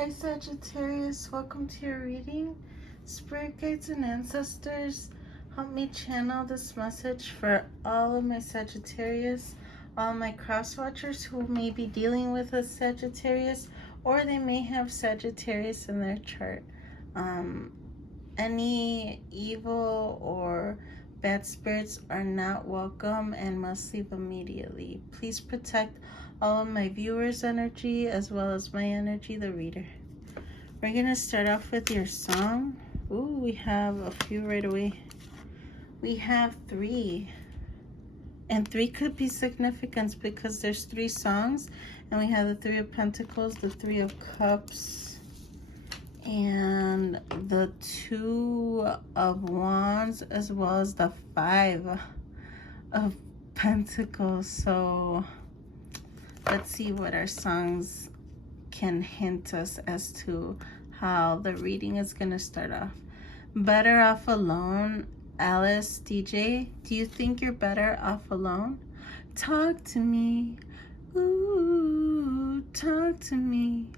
Hi Sagittarius, welcome to your reading. Spirit guides and ancestors, help me channel this message for all of my Sagittarius, all my cross watchers who may be dealing with a Sagittarius, or they may have Sagittarius in their chart. Any evil or bad spirits are not welcome and must leave immediately. Please protect all of my viewers' energy as well as my energy, the reader. We're going to start off with your song. Ooh, we have a few right away. We have 3. And 3 could be significance because there's 3 songs. And we have the 3 of Pentacles, the 3 of Cups, and the 2 of Wands, as well as the 5 of Pentacles. So let's see what our songs can hint us as to how the reading is going to start off. Better off alone. Alice DJ, do you think you're better off alone? Talk to me. Ooh, talk to me.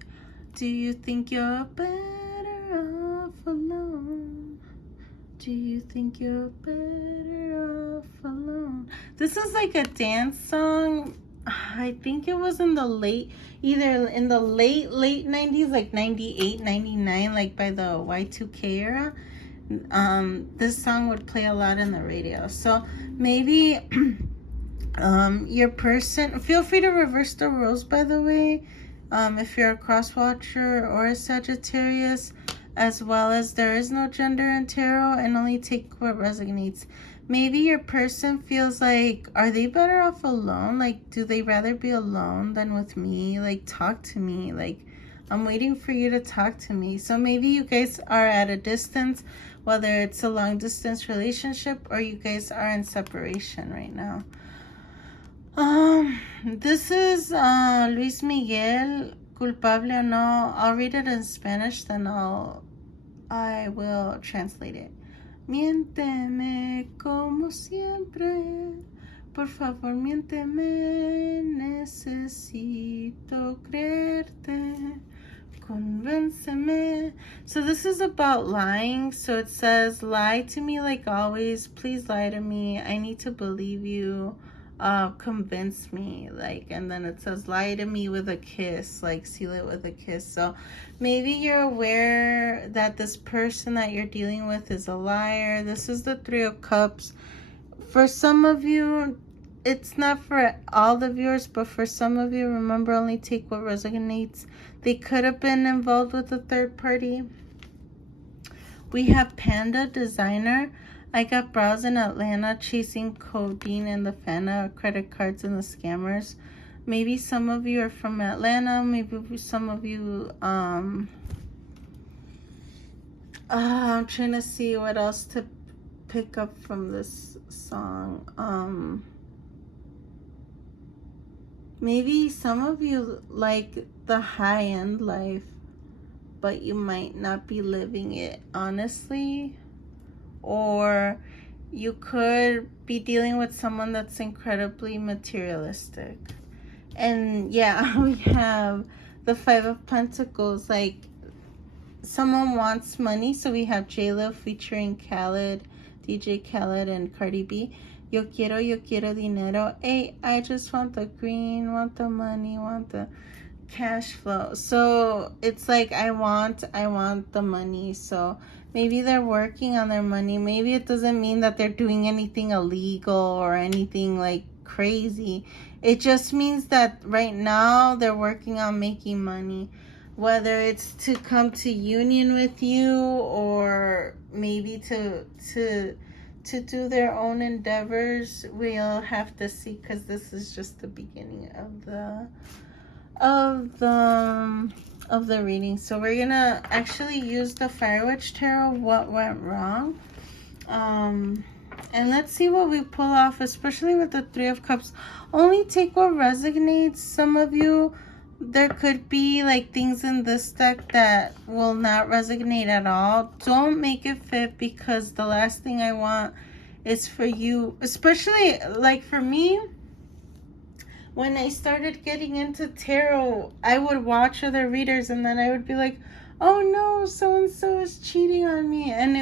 Do you think you're better off alone? Do you think you're better off alone? This is like a dance song. I think it was in the either in the late 90s, like 98, 99, like by the Y2K era. This song would play a lot in the radio. So maybe your person, feel free to reverse the roles, by the way, if you're a cross watcher or a Sagittarius, as well as there is no gender in tarot and only take what resonates. Maybe your person feels like, are they better off alone? Like, do they rather be alone than with me? Like, talk to me. Like, I'm waiting for you to talk to me. So maybe you guys are at a distance, whether it's a long distance relationship or you guys are in separation right now. This is Luis Miguel, Culpable o No. I'll read it in Spanish, then I will translate it. Miénteme como siempre, por favor miénteme, necesito creerte, convénceme. So this is about lying. So it says, lie to me like always, please lie to me, I need to believe you, convince me, like, and then it says lie to me with a kiss, like seal it with a kiss. So maybe you're aware that this person that you're dealing with is a liar. This is the 3 of Cups. For some of you, it's not for all the viewers, but for some of you, remember, only take what resonates. They could have been involved with a third party. We have Panda Designer. I got bras in Atlanta chasing codeine and the Fana credit cards and the scammers. Maybe some of you are from Atlanta. Maybe some of you, I'm trying to see what else to pick up from this song. Maybe some of you like the high-end life, but you might not be living it honestly. Or you could be dealing with someone that's incredibly materialistic. And yeah, we have the 5 of Pentacles, like someone wants money. So we have J-Lo featuring Khaled, DJ Khaled and Cardi B. Yo quiero dinero. Hey, I just want the green, want the money, want the cash flow. So it's like I want the money. So maybe they're working on their money. Maybe it doesn't mean that they're doing anything illegal or anything like crazy. It just means that right now they're working on making money, whether it's to come to union with you or maybe to do their own endeavors. We'll have to see, because this is just the beginning of the reading. So we're gonna actually use the Fire Witch Tarot, what went wrong, and let's see what we pull off, especially with the 3 of Cups. Only take what resonates. Some of you, there could be like things in this deck that will not resonate at all. Don't make it fit, because the last thing I want is for you, especially like for me, when I started getting into tarot, I would watch other readers and then I would be like, oh no, so and so is cheating on me. And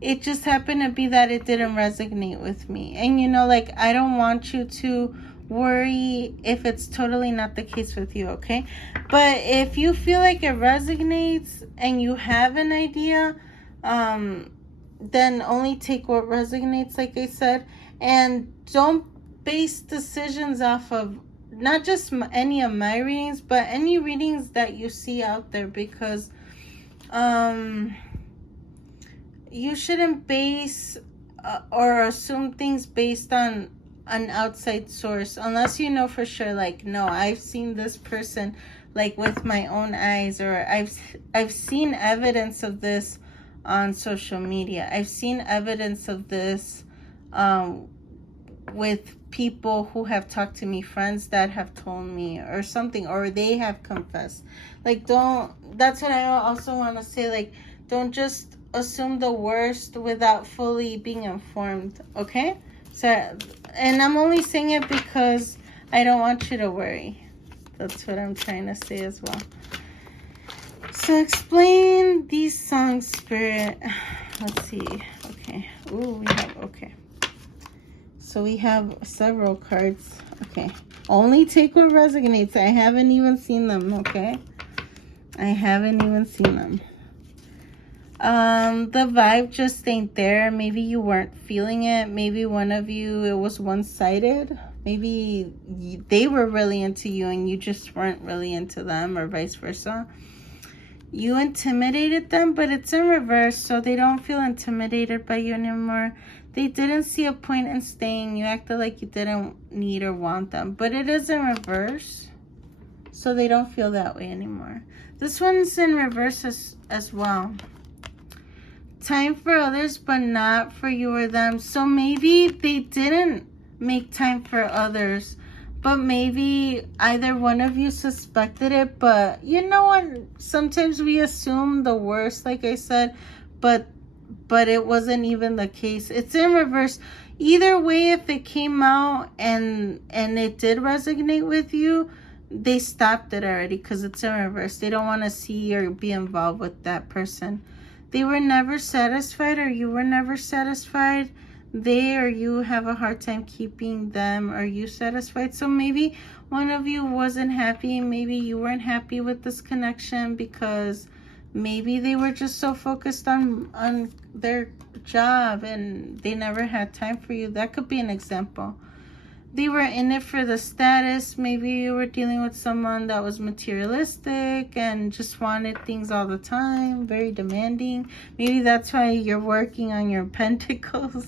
it just happened to be that it didn't resonate with me. And you know, like, I don't want you to worry if it's totally not the case with you, okay? But if you feel like it resonates and you have an idea, then only take what resonates, like I said, and don't base decisions off of not just any of my readings, but any readings that you see out there, because you shouldn't base or assume things based on an outside source unless you know for sure, like, no, I've seen this person like with my own eyes, or I've seen evidence of this on social media. I've seen evidence of this with people who have talked to me, friends that have told me or something, or they have confessed. Like, that's what I also want to say, like, don't just assume the worst without fully being informed, okay? So, and I'm only saying it because I don't want you to worry. That's what I'm trying to say as well. So explain these songs, Spirit. Let's see. Okay. Ooh, okay. So we have several cards. Okay. Only take what resonates. I haven't even seen them, okay? I haven't even seen them. The vibe just ain't there. Maybe you weren't feeling it. Maybe one of you, it was one-sided. Maybe they were really into you and you just weren't really into them, or vice versa. You intimidated them, but it's in reverse, so they don't feel intimidated by you anymore. They didn't see a point in staying. You acted like you didn't need or want them, but it is in reverse, so they don't feel that way anymore. This one's in reverse as well. Time for others, but not for you or them. So maybe they didn't make time for others, but maybe either one of you suspected it. But you know what? Sometimes we assume the worst, like I said, but it wasn't even the case. It's in reverse. Either way, if it came out and it did resonate with you, they stopped it already because it's in reverse. They don't want to see or be involved with that person. They were never satisfied, or you were never satisfied. They or you have a hard time keeping them or you satisfied. So maybe one of you wasn't happy. Maybe you weren't happy with this connection because maybe they were just so focused on their job and they never had time for you. That could be an example. They were in it for the status. Maybe you were dealing with someone that was materialistic and just wanted things all the time, very demanding. Maybe that's why you're working on your pentacles.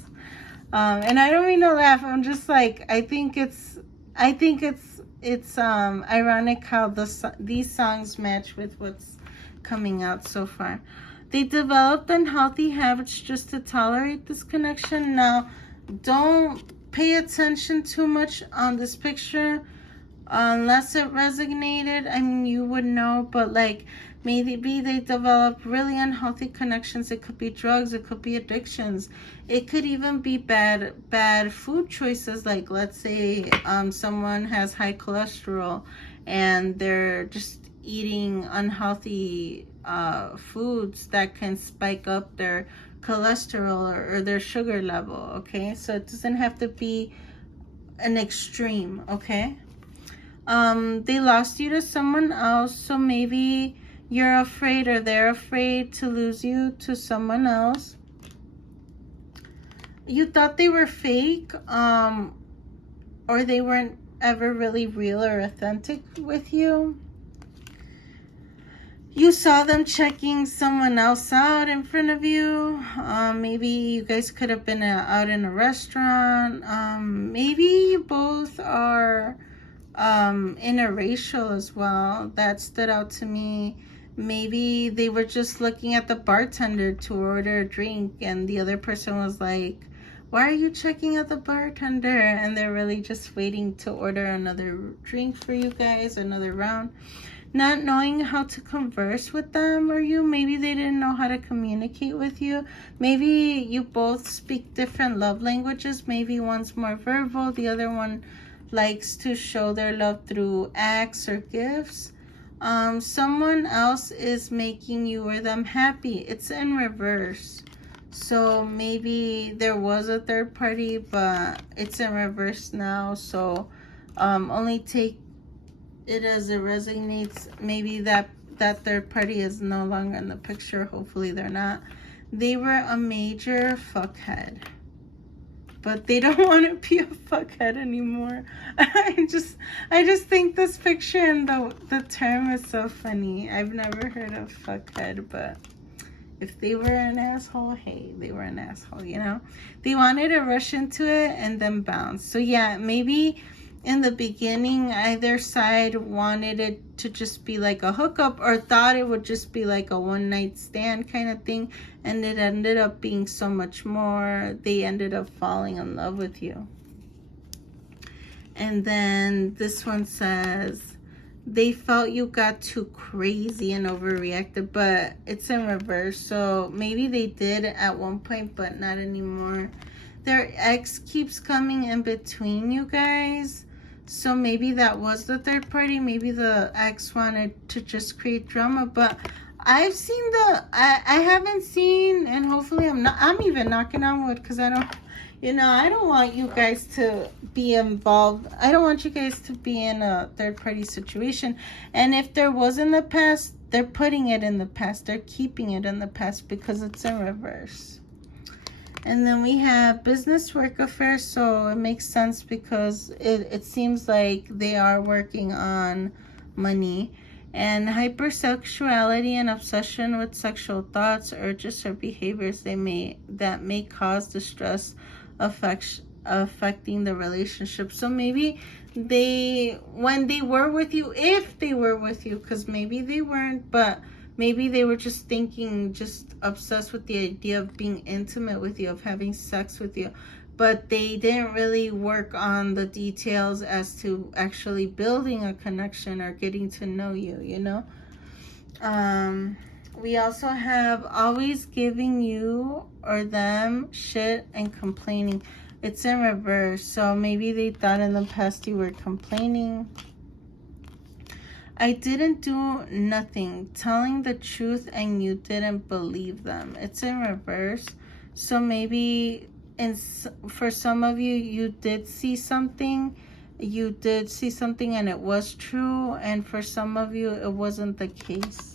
And I don't mean to laugh. I'm just like, I think it's ironic how these songs match with what's coming out so far. They developed unhealthy habits just to tolerate this connection. Now, don't pay attention too much on this picture unless it resonated. I mean, you would know, but like, maybe they developed really unhealthy connections. It could be drugs, it could be addictions, it could even be bad food choices. Like, let's say someone has high cholesterol and they're just eating unhealthy foods that can spike up their cholesterol or their sugar level, okay? So it doesn't have to be an extreme, okay? They lost you to someone else, so maybe you're afraid or they're afraid to lose you to someone else. You thought they were fake, or they weren't ever really real or authentic with you. You saw them checking someone else out in front of you. Maybe you guys could have been out in a restaurant. Maybe you both are interracial as well. That stood out to me. Maybe they were just looking at the bartender to order a drink and the other person was like, why are you checking out the bartender? And they're really just waiting to order another drink for you guys, another round. Not knowing how to converse with them or you. Maybe they didn't know how to communicate with you. Maybe you both speak different love languages. Maybe one's more verbal, the other one likes to show their love through acts or gifts. Someone else is making you or them happy. It's in reverse. So maybe there was a third party, but it's in reverse now. So only take it as it resonates. Maybe that third party is no longer in the picture. Hopefully they're not. They were a major fuckhead, but they don't want to be a fuckhead anymore. I just think this picture and the term is so funny. I've never heard of fuckhead, but if they were an asshole, hey, they were an asshole, you know? They wanted to rush into it and then bounce. So yeah, maybe in the beginning, either side wanted it to just be like a hookup or thought it would just be like a one-night stand kind of thing. And it ended up being so much more. They ended up falling in love with you. And then this one says, they felt you got too crazy and overreacted, but it's in reverse. So maybe they did at one point, but not anymore. Their ex keeps coming in between you guys. So maybe that was the third party. Maybe the ex wanted to just create drama, but I've seen I haven't seen, and hopefully I'm even knocking on wood, because I don't, I don't want you guys to be involved. I don't want you guys to be in a third party situation. And if there was in the past, they're putting it in the past. They're keeping it in the past because it's in reverse. And then we have business work affairs. So it makes sense because it seems like they are working on money. And hypersexuality and obsession with sexual thoughts, urges, or behaviors that may cause distress affecting the relationship. So maybe when they were with you, if they were with you, because maybe they weren't, but maybe they were just obsessed with the idea of being intimate with you, of having sex with you, but they didn't really work on the details as to actually building a connection or getting to know you, We also have always giving you or them shit and complaining. It's in reverse. So maybe they thought in the past you were complaining. I didn't do nothing, telling the truth, and you didn't believe them. It's in reverse. So maybe for some of you, you did see something. You did see something and it was true. And for some of you, it wasn't the case.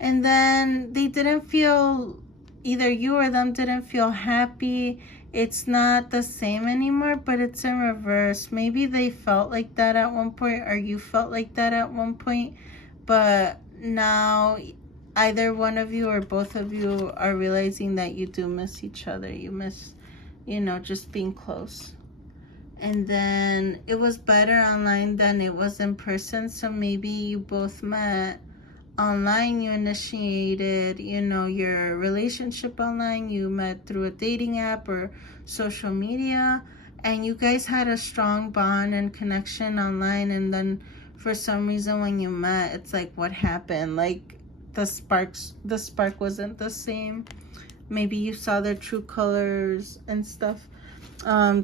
And then they didn't feel, either you or them didn't feel happy. It's not the same anymore, but it's in reverse. Maybe they felt like that at one point, or you felt like that at one point, but now either one of you or both of you are realizing that you do miss each other. You miss, just being close. And then it was better online than it was in person. So maybe you both met online. You initiated, your relationship online. You met through a dating app or social media. And you guys had a strong bond and connection online. And then for some reason when you met, it's like, what happened? Like the spark wasn't the same. Maybe you saw their true colors and stuff.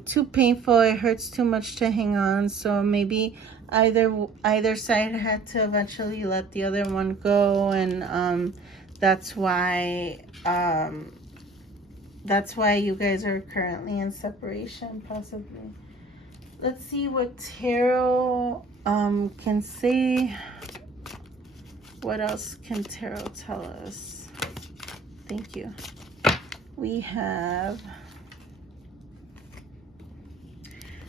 Too painful, it hurts too much to hang on. So maybe either side had to eventually let the other one go, and that's why you guys are currently in separation, possibly. Let's see what tarot can say. What else can tarot tell us? Thank you. We have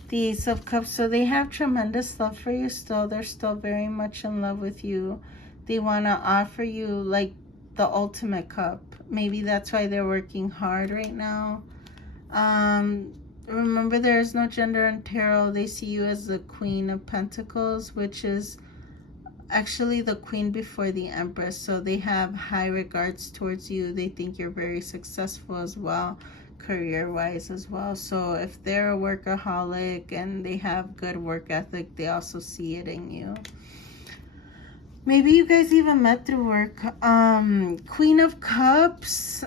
the Ace of Cups. So they have tremendous love for you still. They're still very much in love with you. They want to offer you like the ultimate cup. Maybe that's why they're working hard right now. Remember, there is no gender in tarot. They see you as the Queen of Pentacles, which is actually the queen before the Empress. So they have high regards towards you. They think you're very successful as well, career-wise as well. So if they're a workaholic and they have good work ethic, they also see it in you. Maybe you guys even met through work. Queen of Cups.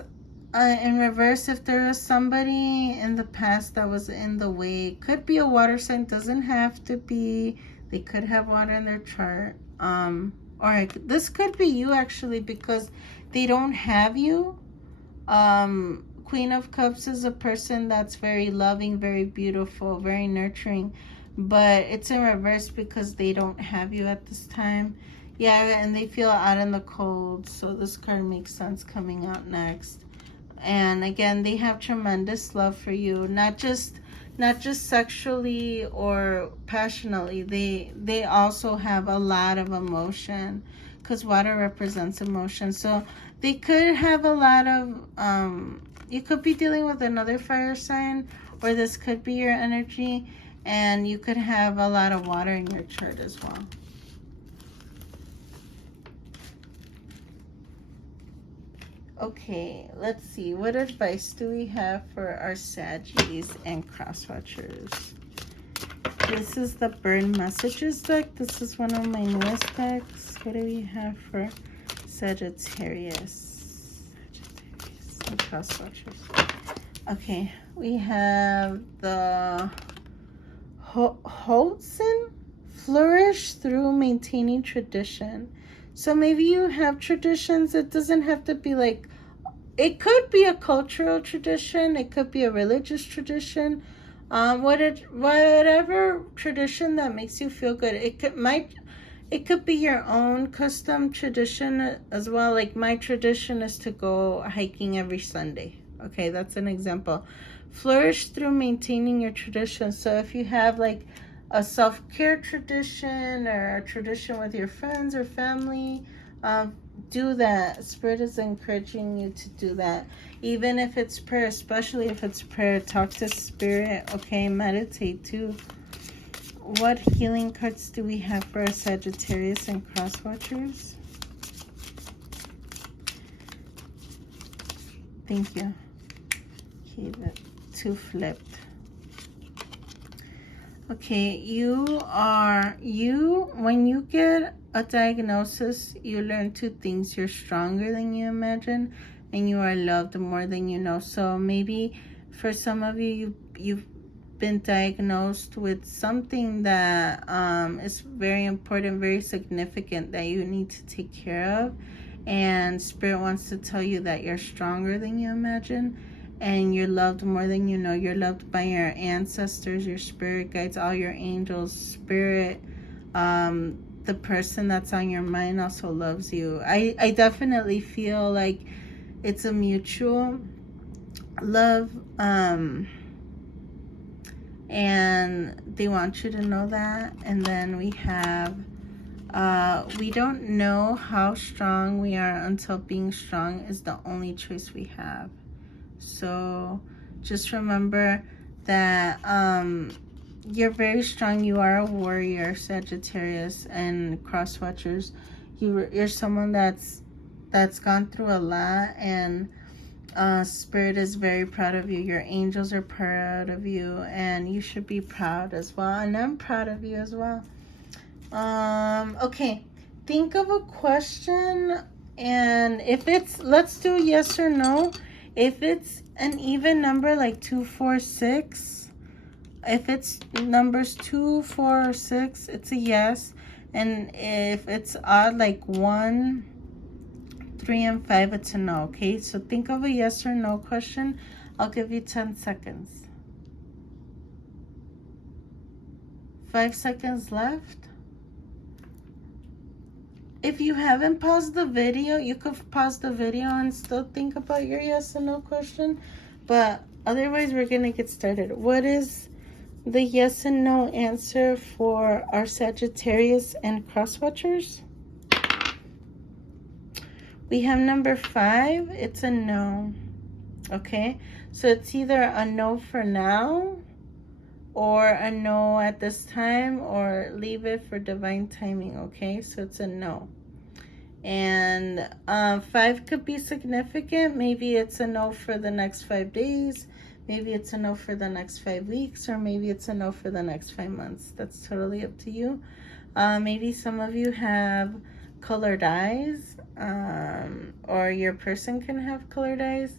in reverse, if there was somebody in the past that was in the way, could be a water sign, doesn't have to be. They could have water in their chart. Or this could be you actually, because they don't have you. Queen of Cups is a person that's very loving, very beautiful, very nurturing, but it's in reverse because they don't have you at this time. Yeah, and they feel out in the cold, so this card makes sense coming out next. And again, they have tremendous love for you, not just sexually or passionately. They also have a lot of emotion, because water represents emotion. So they could have a lot of you could be dealing with another fire sign, or this could be your energy, and you could have a lot of water in your chart as well. Okay, let's see. What advice do we have for our Saggies and Crosswatchers? This is the Burn Messages deck. This is one of my newest decks. What do we have for Sagittarius and Crosswatchers? Okay, we have the Holtzen, flourish through maintaining tradition. So maybe you have traditions. It doesn't have to be like, it could be a cultural tradition. It could be a religious tradition. Whatever tradition that makes you feel good. It could be your own custom tradition as well. Like my tradition is to go hiking every Sunday. Okay, that's an example. Flourish through maintaining your tradition. So if you have like a self-care tradition or a tradition with your friends or family, do that. Spirit is encouraging you to do that. Even if it's prayer, especially if it's prayer, talk to Spirit. Okay, meditate too. What healing cards do we have for our Sagittarius and Crosswatchers? Thank you. Okay, the 2 flipped. Okay, when you get a diagnosis, you learn 2 things. You're stronger than you imagine, and you are loved more than you know. So maybe for some of you, you've been diagnosed with something that is very important, very significant, that you need to take care of. And Spirit wants to tell you that you're stronger than you imagine. And you're loved more than you know. You're loved by your ancestors, your spirit guides, all your angels, Spirit. The person that's on your mind also loves you. I definitely feel like it's a mutual love. And they want you to know that. And then we have, we don't know how strong we are until being strong is the only choice we have. So just remember that you're very strong. You are a warrior, Sagittarius and Crosswatchers. You're someone that's gone through a lot, and Spirit is very proud of you. Your angels are proud of you, and you should be proud as well. And I'm proud of you as well. Okay, think of a question, and if it's, let's do yes or no. If it's an even number like 2, 4, 6, if it's numbers 2, 4, or 6, it's a yes. And if it's odd like 1, 3, and 5, it's a no. Okay, so think of a yes or no question. I'll give you 10 seconds. 5 seconds left. If you haven't paused the video, you could pause the video and still think about your yes and no question. But otherwise, we're going to get started. What is the yes and no answer for our Sagittarius and Crosswatchers? We have number 5. It's a no. Okay, so it's either a no for now, or a no at this time, or leave it for divine timing. Okay, so it's a no. And 5 could be significant. Maybe it's a no for the next 5 days. Maybe it's a no for the next 5 weeks, or maybe it's a no for the next 5 months. That's totally up to you. Maybe some of you have colored eyes, or your person can have colored eyes.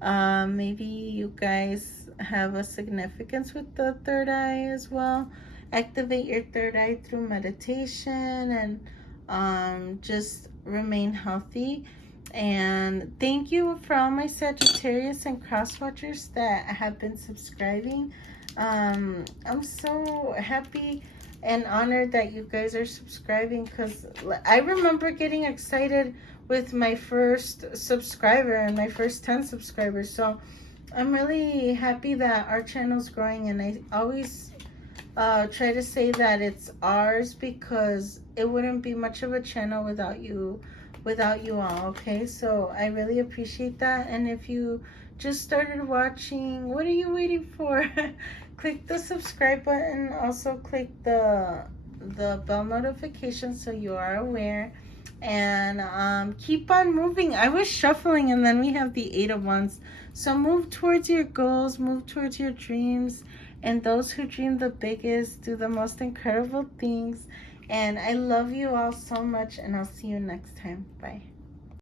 Maybe you guys have a significance with the third eye as well. Activate your third eye through meditation and just remain healthy. And thank you for all my Sagittarius and cross watchers that have been subscribing. I'm so happy and honored that you guys are subscribing, because I remember getting excited with my first subscriber and my first 10 subscribers. So I'm really happy that our channel's growing, and I always try to say that it's ours, because it wouldn't be much of a channel without you all. Okay, so I really appreciate that. And if you just started watching, what are you waiting for? Click the subscribe button, also click the bell notification so you are aware, and keep on moving. I was shuffling, and then we have the 8 of Wands. So move towards your goals, move towards your dreams, and those who dream the biggest do the most incredible things. And I love you all so much, and I'll see you next time. Bye.